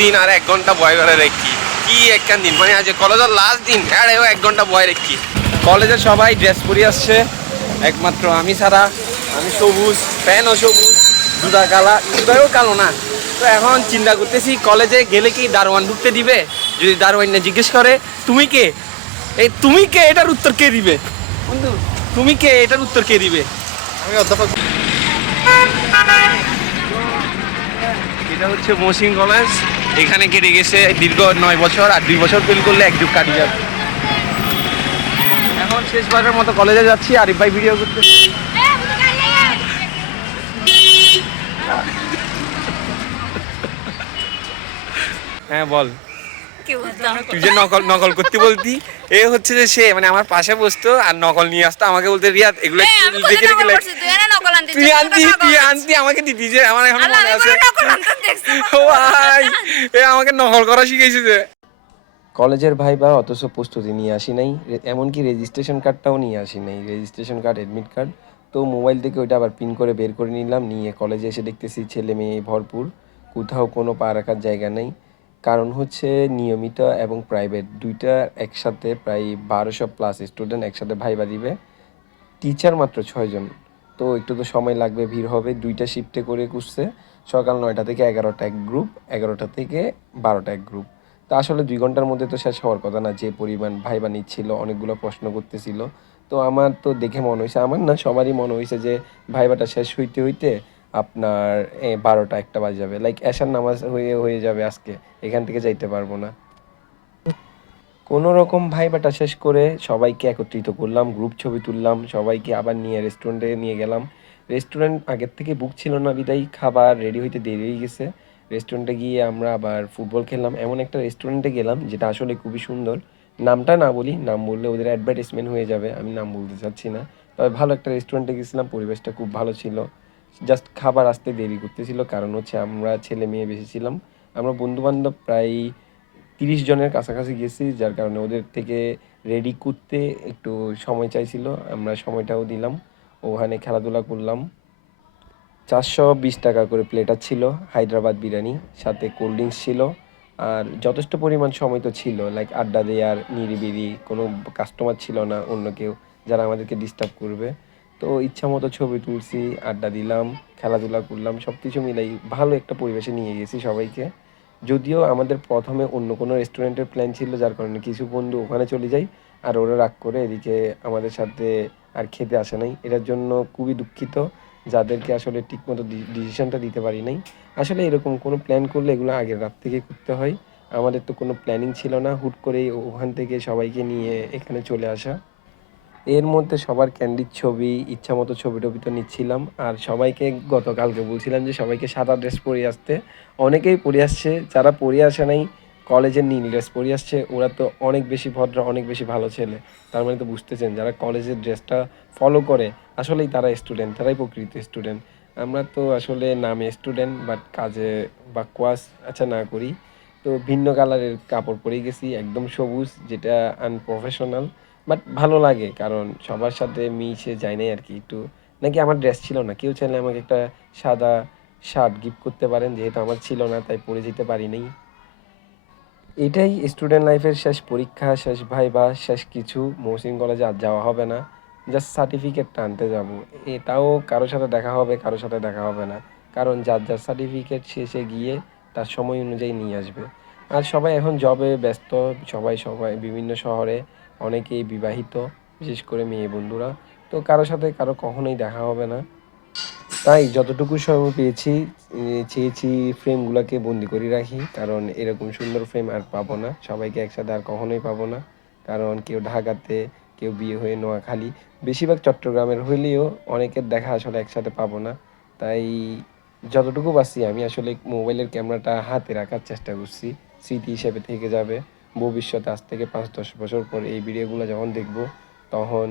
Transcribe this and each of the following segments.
দিন আর 1 ঘন্টা বয় করে রেখি কি একখান দিন মানে আজ কলেজের লাস্ট দিন আর 1 ঘন্টা বয় রেখি কলেজে সবাই ড্রেস পরে আসছে একমাত্র আমি ছাড়া। আমি সবুজ, প্যান্টও সবুজ, জুতা কালা, জুতাও কালো না। তো এখন চিন্তা করতেছি কলেজে গেলে কি দারোয়ান ঢুকতে দিবে? যদি দারোয়ান জিজ্ঞেস করে তুমি কে, এই তুমি কে এটার উত্তর কে দিবে? বন্ধু তুমি কে এটার উত্তর কে দিবে? আমি অধ্যাপক। এটা হচ্ছে মহসিন কলেজ। এখানে কেটে গেছে দীর্ঘ 9 বছর, আর 2 বছর ফেল করলে 1 যুগ কাটি যাবে। এখন শেষবারের মতো কলেজে যাচ্ছি, আরিফ ভাই ভিডিও করতে। হ্যাঁ বল, তুই যে নকল নকল করতে বলতি, এ হচ্ছে যে সে মানে আমার পাশে বসতো আর নকল নিয়ে আসতো, আমাকে বলতে রিয়াদ এগুলো দেখে রেখে তুই আনতি আমাকে দিতি, যে আমার এখন মনে আছে। ও ভাই, এ আমাকে নকল করা শিখেছে যে। কলেজের ভাইবা অথচ প্রস্তুতি নিয়ে আসি নাই, এমনকি রেজিস্ট্রেশন কার্ডটাও নিয়ে আসি নাই, রেজিস্ট্রেশন কার্ড, অ্যাডমিট কার্ড। তো মোবাইল থেকে ওইটা আবার পিন করে বের করে নিলাম, নিয়ে কলেজে এসে দেখতেছি ছেলে মেয়ে ভরপুর, কোথাও কোনো পা রাখার জায়গা নেই। কারণ হচ্ছে নিয়মিত এবং প্রাইভেট দুইটা একসাথে প্রায় 1200+ স্টুডেন্ট একসাথে ভাইবা দিবে, টিচার মাত্র 6 জন। তো একটু তো সময় লাগবে, ভিড় হবে। দুইটা শিফটে করে করছে, সকাল 9টা থেকে 11টা এক গ্রুপ, 11টা থেকে 12টা এক গ্রুপ। তো আসলে 2 ঘন্টার মধ্যে তো শেষ হওয়ার কথা না, যে পরিমাণ ভাইবা নিচ্ছিল, অনেকগুলো প্রশ্ন করতেছিল। তো আমার তো দেখে মনে হয়েছে, আমার না সবারই মনে হয়েছে যে ভাইবাটা শেষ হইতে হইতে আপনার 12টা 1টা বাজে যাবে, লাইক এশার নামাজ হয়ে হয়ে যাবে আজকে, এখান থেকে যাইতে পারবো না। কোনো রকম ভাইবাটা শেষ করে সবাইকে একত্রিত করলাম, গ্রুপ ছবি তুললাম, সবাইকে আবার নিয়ে রেস্টুরেন্টে নিয়ে গেলাম। রেস্টুরেন্ট আগের থেকে বুক ছিল না বিদায় খাবার রেডি হইতে দেরি হয়ে গেছে। রেস্টুরেন্টে গিয়ে আমরা আবার ফুটবল খেললাম। এমন একটা রেস্টুরেন্টে গেলাম যেটা আসলে খুবই সুন্দর। নামটা না বলি, নাম বললে ওদের অ্যাডভার্টাইজমেন্ট হয়ে যাবে, আমি নাম বলতে চাচ্ছি না। তবে ভালো একটা রেস্টুরেন্টে গেছিলাম, পরিবেশটা খুব ভালো ছিল। জাস্ট খাবার আসতে দেরি করতেছিল, কারণ হচ্ছে আমরা ছেলে মেয়ে বেশি ছিলাম। আমরা বন্ধুবান্ধব প্রায় 30 জনের কাছাকাছি গেছি, যার কারণে ওদের থেকে রেডি করতে একটু সময় চাইছিল, আমরা সময়টাও দিলাম। ওখানে খেলাধুলা করলাম। 420 টাকা করে প্লেটার ছিল হায়দ্রাবাদ বিরিয়ানি, সাথে কোল্ড ড্রিঙ্কস ছিল। আর যথেষ্ট পরিমাণ সময় তো ছিল, লাইক আড্ডা দেওয়ার, নিরিবিলি, কোনো কাস্টমার ছিল না অন্য কেউ যারা আমাদেরকে ডিস্টার্ব করবে। তো ইচ্ছা মতো ছবি তুলছি, আড্ডা দিলাম, খেলাধুলা করলাম, সব কিছু মিলাই ভালো একটা পরিবেশে নিয়ে গেছি সবাইকে। যদিও আমাদের প্রথমে অন্য কোনো রেস্টুরেন্টের প্ল্যান ছিল, যার কারণে কিছু বন্ধু ওখানে চলে যায়, আর ওরা রাগ করে এদিকে আমাদের সাথে আর খেতে আসে নাই। এটার জন্য খুবই দুঃখিত, যাদেরকে আসলে ঠিকমতো ডিসিশনটা দিতে পারি নাই। আসলে এরকম কোনো প্ল্যান করলে এগুলো আগের রাত থেকে করতে হয়। আমাদের তো কোনো প্ল্যানিং ছিল না, হুট করেই ওখান থেকে সবাইকে নিয়ে এখানে চলে আসা। এর মধ্যে সবার ক্যান্ডিড ছবি, ইচ্ছামতো ছবি টবি তো নিচ্ছিলাম। আর সবাইকে গতকালকে বলছিলাম যে সবাইকে সাদা ড্রেস পরে আসতে, অনেকেই পরে আসছে। যারা পরে আসে নাই, কলেজের নীল ড্রেস পরে আসছে, ওরা তো অনেক বেশি ভদ্র, অনেক বেশি ভালো ছেলে। তার মানে তো বুঝতেছেন, যারা কলেজের ড্রেসটা ফলো করে আসলেই তারা স্টুডেন্ট, তারাই প্রকৃত স্টুডেন্ট। আমরা তো আসলে নামে স্টুডেন্ট, বাট কাজে বাকওয়াস আচ্ছা না করি। তো ভিন্ন কালারের কাপড় পরে গেছি, একদম সবুজ, যেটা আনপ্রফেশনাল, বাট ভালো লাগে, কারণ সবার সাথে মিশে যায় নাই আর কি। একটু নাকি আমার ড্রেস ছিল না, কেউ চাইলে আমাকে একটা সাদা শার্ট গিফট করতে পারেন, যেহেতু আমার ছিল না তাই পরে যেতে পারি নাই। এটাই স্টুডেন্ট লাইফের শেষ পরীক্ষা, শেষ ভাইবা, শেষ কিছু। মহসিন কলেজে আর যাওয়া হবে না, জাস্ট সার্টিফিকেটটা আনতে যাব। এটাও কারোর সাথে দেখা হবে, কারোর সাথে দেখা হবে না, কারণ যার যার সার্টিফিকেট শেষে গিয়ে তার সময় অনুযায়ী নিয়ে আসবে। আর সবাই এখন জবে ব্যস্ত, সবাই সবাই বিভিন্ন শহরে, অনেকেই বিবাহিত, বিশেষ করে মেয়ে বন্ধুরা। তো কারোর সাথে কারো কখনোই দেখা হবে না। তাই যতটুকু সময় পেয়েছি, চেয়েছি ফ্রেমগুলোকে বন্দি করে রাখি, কারণ এরকম সুন্দর ফ্রেম আর পাবো না, সবাইকে একসাথে আর কখনোই পাবো না। কারণ কেউ ঢাকাতে, কেউ বিয়ে হয়ে নোয়াখালী, বেশিরভাগ চট্টগ্রামের হইলেও অনেকের দেখা আসলে একসাথে পাবো না। তাই যতটুকু পারছি আমি আসলে মোবাইলের ক্যামেরাটা হাতে রাখার চেষ্টা করছি, স্মৃতি হিসেবে থেকে যাবে। ভবিষ্যতে আজ থেকে 5-10 বছর পর এই ভিডিওগুলো যখন দেখব, তখন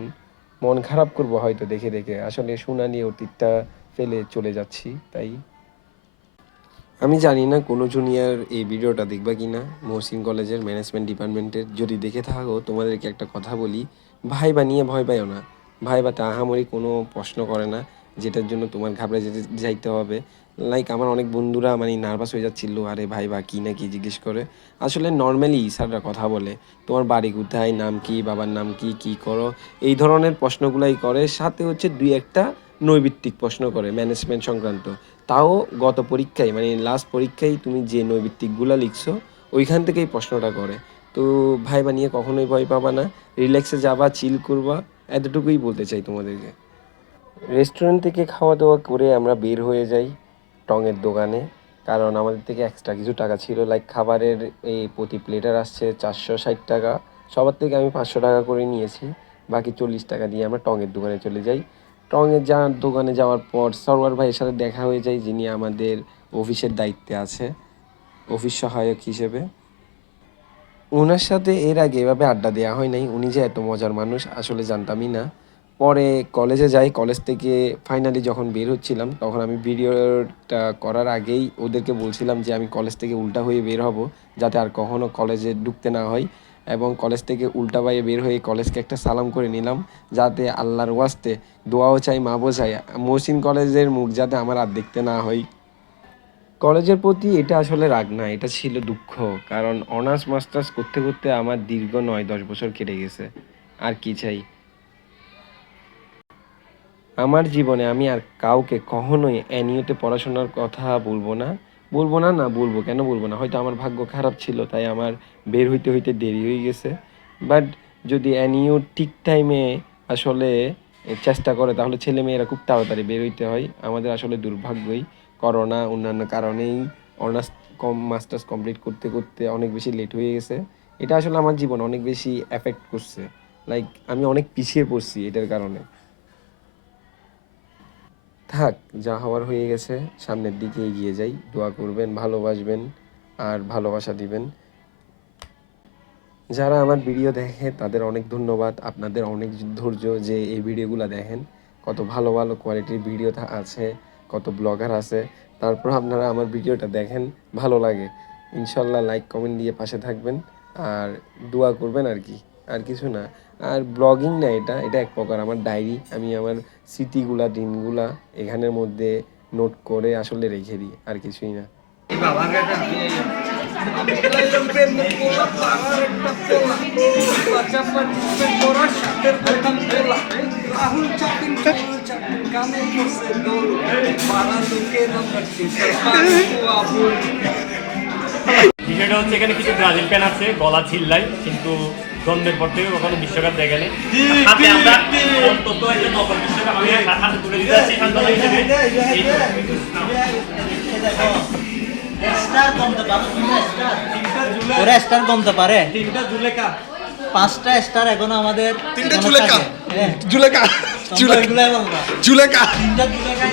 মন খারাপ করবো হয়তো দেখে দেখে, আসলে সোনালি অতীতটা ফেলে চলে যাচ্ছি। তাই আমি জানি না কোনো জুনিয়র এই ভিডিওটা দেখবা কি না, মহসিন কলেজের ম্যানেজমেন্ট ডিপার্টমেন্টের। যদি দেখে থাকো, তোমাদেরকে একটা কথা বলি, ভাইবা নিয়ে ভয় পাইও না। ভাইবাতে আহামরি কোনো প্রশ্ন করে না, যেটার জন্য তোমার ঘাবড়ে যেতে যাইতে হবে। লাইক আমার অনেক বন্ধুরা মানে নার্ভাস হয়ে যাচ্ছিল, আরে ভাই বা কী না কি জিজ্ঞেস করে। আসলে নর্মালি স্যাররা কথা বলে, তোমার বাড়ি কোথায়, নাম কি, বাবার নাম কি, কী করো, এই ধরনের প্রশ্নগুলাই করে। সাথে হচ্ছে দুই একটা নৈবিত্তিক প্রশ্ন করে ম্যানেজমেন্ট সংক্রান্ত। তাও গত পরীক্ষায় মানে লাস্ট পরীক্ষায় তুমি যে নৈবিত্তিকগুলো লিখছো ওইখান থেকেই প্রশ্নটা করে। তো ভাইবা নিয়ে কখনোই ভয় পাবা না, রিল্যাক্সে যাবা, চিল করবা, এতটুকুই বলতে চাই তোমাদেরকে। রেস্টুরেন্ট থেকে খাওয়া দাওয়া করে আমরা বের হয়ে যাই টঙের দোকানে, কারণ আমাদের থেকে এক্সট্রা কিছু টাকা ছিল। লাইক খাবারের এই প্রতি প্লেটার আসছে 460 টাকা, সবার থেকে আমি 500 টাকা করে নিয়েছি, বাকি 40 টাকা দিয়ে আমরা টঙের দোকানে চলে যাই। টঙের দোকানে যাওয়ার পর সরওয়ার ভাইয়ের সাথে দেখা হয়ে যায়, যিনি আমাদের অফিসের দায়িত্বে আছে, অফিস সহায়ক হিসেবে। ওনার সাথে এর আগে এভাবে আড্ডা দেওয়া হয় নাই, উনি যে এত মজার মানুষ আসলে জানতামই না। পরে কলেজে যাই, কলেজ থেকে ফাইনালি যখন বের হচ্ছিলাম তখন আমি ভিডিওটা করার আগেই ওদেরকে বলছিলাম যে আমি কলেজ থেকে উল্টা হয়ে বের হব, যাতে আর কখনো কলেজে ঢুকতে না হয়। এবং কলেজ থেকে উল্টা পায়ে বের হয়ে কলেজকে একটা সালাম করে নিলাম, যাতে আল্লাহর ওয়াস্তে দোয়াও চাই, মাবও চাই, মহসিন কলেজের মুখ যাতে আমার আর দেখতে না হয়। কলেজের প্রতি এটা আসলে রাগ না, এটা ছিল দুঃখ। কারণ অনার্স মাস্টার্স করতে করতে আমার দীর্ঘ 9-10 বছর কেটে গেছে, আর কি চাই। আমার জীবনে আমি আর কাউকে কখনোই অ্যানিওতে পড়াশোনার কথা বলবো না। বলবো না, না বলবো কেন বলবো না, হয়তো আমার ভাগ্য খারাপ ছিল তাই আমার বের হইতে হইতে দেরি হয়ে গেছে। বাট যদি অ্যানিও ঠিক টাইমে আসলে চেষ্টা করে তাহলে ছেলে মেয়েরা খুব তাড়াতাড়ি বের হইতে হয়। আমাদের আসলে দুর্ভাগ্যই করোনা অন্যান্য কারণেই অনার্স মাস্টার্স কমপ্লিট করতে করতে অনেক বেশি লেট হয়ে গেছে। এটা আসলে আমার জীবন অনেক বেশি এফেক্ট করছে। লাইক আমি অনেক পিছিয়ে পড়ছি এটার কারণে। থাক, যা হওয়ার হয়ে গেছে, সামনের দিকে এগিয়ে যাই। দোয়া করবেন, ভালোবাসবেন আর ভালোবাসা দিবেন। যারা আমার ভিডিও দেখে তাদের অনেক ধন্যবাদ, আপনাদের অনেক ধৈর্য যে এই ভিডিওগুলো দেখেন। কত ভালো ভালো কোয়ালিটির ভিডিও আছে, কত ব্লগার আছে, তারপর আপনারা আমার ভিডিওটা দেখেন, ভালো লাগে। ইনশাল্লাহ লাইক কমেন্ট দিয়ে পাশে থাকবেন আর দোয়া করবেন আর কি, আর কিছু না। আর ব্লগিং না, এটা এটা এক প্রকার আমার ডায়েরি। আমি আমার স্মৃতিগুলা, দিনগুলা এখানের মধ্যে নোট করে আসলে রেখে দিই, আর কিছুই না। বিষয়টা হচ্ছে এখানে কিছু ব্রাজিল ফ্যান আছে গলা চিল্লাই, কিন্তু জন্মের পর থেকে কখনো বিশ্বকাপ দেখেনি। হাতে আমরা অন্তত একটা নকল বিশ্বকাপ আমি হাতে তুলে দিতে যাচ্ছি সান্ত্বনা হিসেবে। ওরা স্টার কমতে পারে, 3টা জুলেখা 5টা স্টার এখনো আমাদের 3টা জুলেখা, হ্যাঁ জুলেখা, জুলেখা, জুলেখা। 3টা জুলেখা